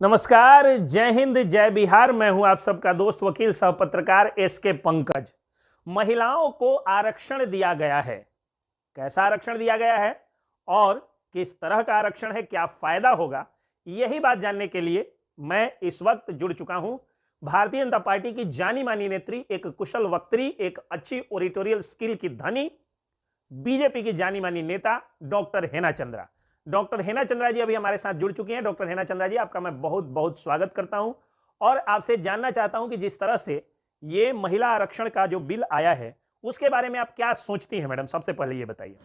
नमस्कार, जय हिंद, जय बिहार। मैं हूं आप सबका दोस्त वकील सह पत्रकार एसके पंकज। महिलाओं को आरक्षण दिया गया है। कैसा आरक्षण दिया गया है और किस तरह का आरक्षण है, क्या फायदा होगा, यही बात जानने के लिए मैं इस वक्त जुड़ चुका हूं भारतीय जनता पार्टी की जानी मानी नेत्री, एक कुशल वक्त्री, एक अच्छी ओरिटोरियल स्किल की धनी, बीजेपी की जानी मानी नेता डॉक्टर हेना चंद्रा। डॉक्टर हेना चंद्रा जी अभी हमारे साथ जुड़ चुकी हैं। डॉक्टर हेना चंद्रा जी, आपका मैं बहुत बहुत स्वागत करता हूं और आपसे जानना चाहता हूं कि जिस तरह से ये महिला आरक्षण का जो बिल आया है उसके बारे में आप क्या सोचती हैं मैडम? सबसे पहले ये बताइए।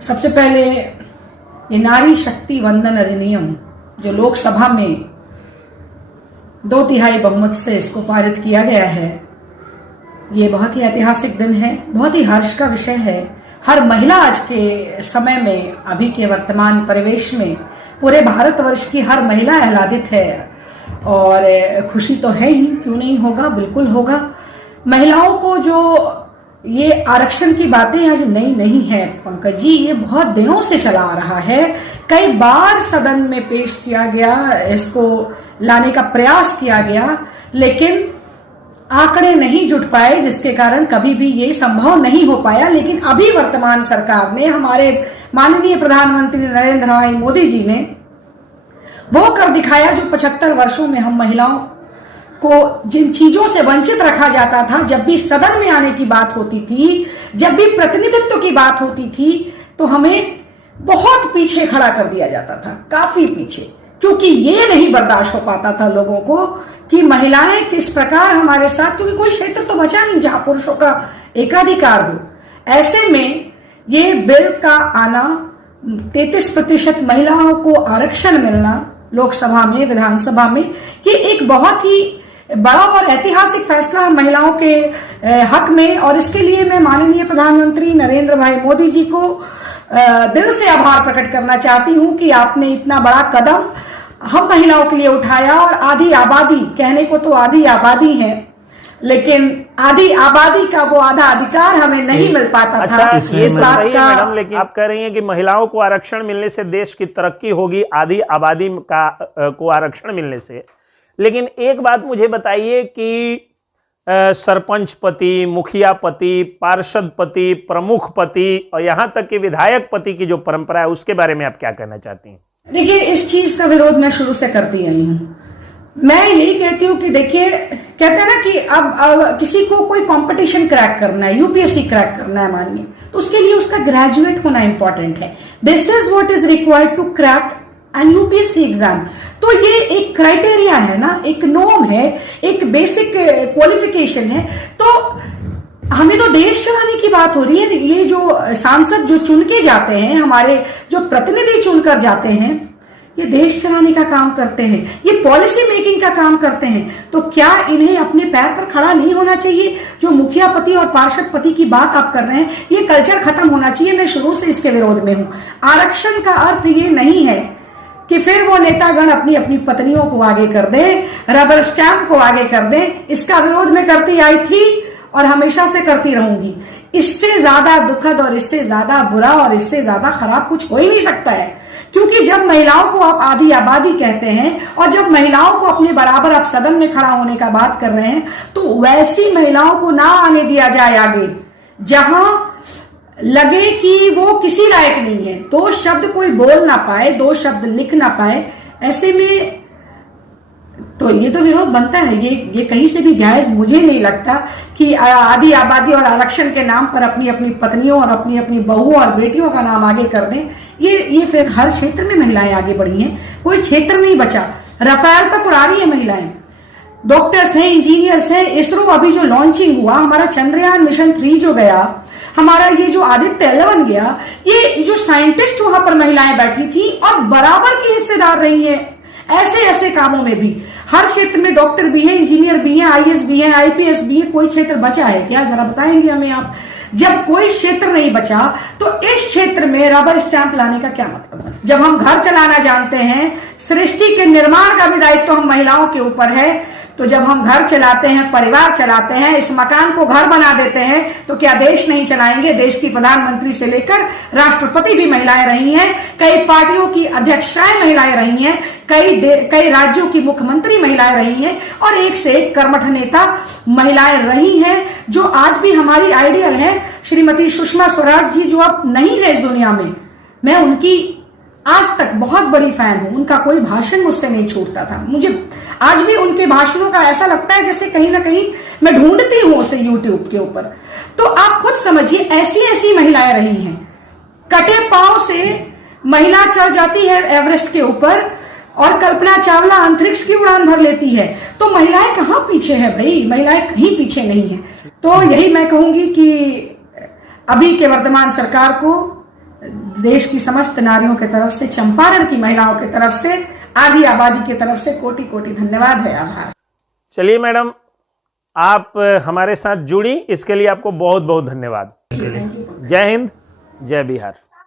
सबसे पहले ये नारी शक्ति वंदन अधिनियम जो लोकसभा में 2/3 बहुमत से इसको पारित किया गया है, ये बहुत ही ऐतिहासिक दिन है, बहुत ही हर्ष का विषय है। हर महिला आज के समय में, अभी के वर्तमान परिवेश में पूरे भारतवर्ष की हर महिला आह्लादित है और खुशी तो है ही, क्यों नहीं होगा, बिल्कुल होगा। महिलाओं को जो ये आरक्षण की बातें आज नई नहीं है पंकज जी, ये बहुत दिनों से चला आ रहा है। कई बार सदन में पेश किया गया, इसको लाने का प्रयास किया गया, लेकिन आंकड़े नहीं जुट पाए, जिसके कारण कभी भी ये संभव नहीं हो पाया। लेकिन अभी वर्तमान सरकार ने, हमारे माननीय प्रधानमंत्री नरेंद्र भाई मोदी जी ने वो कर दिखाया जो 75 वर्षों में हम महिलाओं को जिन चीजों से वंचित रखा जाता था। जब भी सदन में आने की बात होती थी, जब भी प्रतिनिधित्व की बात होती थी, तो हमें बहुत पीछे खड़ा कर दिया जाता था, काफी पीछे, क्योंकि ये नहीं बर्दाश्त हो पाता था लोगों को कि महिलाएं किस प्रकार हमारे साथ, क्योंकि कोई क्षेत्र तो बचा नहीं जहां पुरुषों का एकाधिकार हो। ऐसे में ये बिल का आना, 33% महिलाओं को आरक्षण मिलना लोकसभा में, विधानसभा में, ये एक बहुत ही बड़ा और ऐतिहासिक फैसला है महिलाओं के हक में। और इसके लिए मैं माननीय प्रधानमंत्री नरेंद्र भाई मोदी जी को दिल से आभार प्रकट करना चाहती हूं कि आपने इतना बड़ा कदम हम महिलाओं के लिए उठाया। और आधी आबादी, कहने को तो आधी आबादी है, लेकिन आधी आबादी का वो आधा अधिकार हमें नहीं मिल पाता था। अच्छा, ये तो सही है मैडम, लेकिन आप कह रही हैं कि महिलाओं को आरक्षण मिलने से देश की तरक्की होगी, आधी आबादी को आरक्षण मिलने से। लेकिन एक बात मुझे बताइए कि सरपंच पति, मुखिया पति, पार्षद पति, प्रमुख पति और यहां तक कि विधायक पति की जो परंपरा है, उसके बारे में आप क्या कहना चाहती हैं? देखिए, इस चीज का विरोध मैं शुरू से करती आई हूं। मैं यही कहती हूँ कि देखिए, कहते हैं ना कि अब किसी को कोई कंपटीशन क्रैक करना है, यूपीएससी क्रैक करना है मानिए, तो उसके लिए उसका ग्रेजुएट होना इंपॉर्टेंट है। This is what is required to crack an UPSC exam. तो ये एक क्राइटेरिया है ना, एक नॉर्म है, एक बेसिक क्वालिफिकेशन है। तो हमें तो देश चलाने की बात हो रही है। ये जो सांसद जो चुन के जाते हैं, हमारे जो प्रतिनिधि चुनकर जाते हैं, ये देश चलाने का काम करते हैं, ये पॉलिसी मेकिंग का काम करते हैं। तो क्या इन्हें अपने पैर पर खड़ा नहीं होना चाहिए? जो मुखिया पति और पार्षद पति की बात आप कर रहे हैं, ये कल्चर खत्म होना चाहिए। मैं शुरू से इसके विरोध में हूं। आरक्षण का अर्थ ये नहीं है कि फिर वो नेतागण अपनी अपनी पत्नियों को आगे कर दे, रबर स्टैंप को आगे कर दे। इसका विरोध मैं करती आई थी और हमेशा से करती रहूंगी। इससे ज्यादा दुखद और इससे ज्यादा बुरा और इससे ज्यादा खराब कुछ हो ही नहीं सकता है। क्योंकि जब महिलाओं को आप आधी आबादी कहते हैं और जब महिलाओं को अपने बराबर आप सदन में खड़ा होने का बात कर रहे हैं, तो वैसी महिलाओं को ना आने दिया जाए आगे जहां लगे कि वो किसी लायक नहीं है, दो शब्द कोई बोल ना पाए, दो शब्द लिख ना पाए। ऐसे में तो ये तो विरोध बनता है। ये कहीं से भी जायज मुझे नहीं लगता कि आधी आबादी और आरक्षण के नाम पर अपनी अपनी पत्नियों और अपनी अपनी बहुओं और बेटियों का नाम आगे कर दें। ये फिर हर क्षेत्र में महिलाएं आगे बढ़ी हैं, कोई क्षेत्र नहीं बचा। रफाल तक उड़ा रही है महिलाएं, डॉक्टर्स हैं, इंजीनियर्स हैं। इसरो अभी जो लॉन्चिंग हुआ, हमारा चंद्रयान मिशन 3 जो गया, हमारा ये जो आदित्य 11 गया, ये जो साइंटिस्ट वहां पर महिलाएं बैठी थी और बराबर की हिस्सेदार रही है ऐसे ऐसे कामों में भी। हर क्षेत्र में डॉक्टर भी है, इंजीनियर भी है, आईएएस भी है, आईपीएस भी है। कोई क्षेत्र बचा है क्या? जरा बताएंगे हमें आप। जब कोई क्षेत्र नहीं बचा तो इस क्षेत्र में रबर स्टैंप लाने का क्या मतलब है? जब हम घर चलाना जानते हैं, सृष्टि के निर्माण का भी दायित्व हम महिलाओं के ऊपर है, तो जब हम घर चलाते हैं, परिवार चलाते हैं, इस मकान को घर बना देते हैं, तो क्या देश नहीं चलाएंगे? देश की प्रधानमंत्री से लेकर राष्ट्रपति भी महिलाएं रही हैं, कई पार्टियों की अध्यक्षाएं महिलाएं रही हैं, कई राज्यों की मुख्यमंत्री महिलाएं रही हैं, और एक से एक कर्मठ नेता महिलाएं रही हैं, जो आज भी हमारी आइडियल है। श्रीमती सुषमा स्वराज जी जो अब नहीं है इस दुनिया में, मैं उनकी आज तक बहुत बड़ी फैन हूं। उनका कोई भाषण मुझसे नहीं छूटता था। मुझे आज भी उनके भाषणों का ऐसा लगता है जैसे कहीं ना कहीं मैं ढूंढती हूं उसे यूट्यूब के ऊपर। तो आप खुद समझिए, ऐसी ऐसी महिलाएं रही हैं। कटे पांव से महिला चढ़ जाती है एवरेस्ट के ऊपर, और कल्पना चावला अंतरिक्ष की उड़ान भर लेती है। तो महिलाएं कहां पीछे है भाई? महिलाएं कहीं पीछे नहीं है। तो यही मैं कहूंगी कि अभी के वर्तमान सरकार को देश की समस्त नारियों की तरफ से, चंपारण की महिलाओं की तरफ से, आधी आबादी की तरफ से कोटि कोटि धन्यवाद है, आभार। चलिए मैडम, आप हमारे साथ जुड़ी, इसके लिए आपको बहुत बहुत धन्यवाद। जय हिंद, जय बिहार।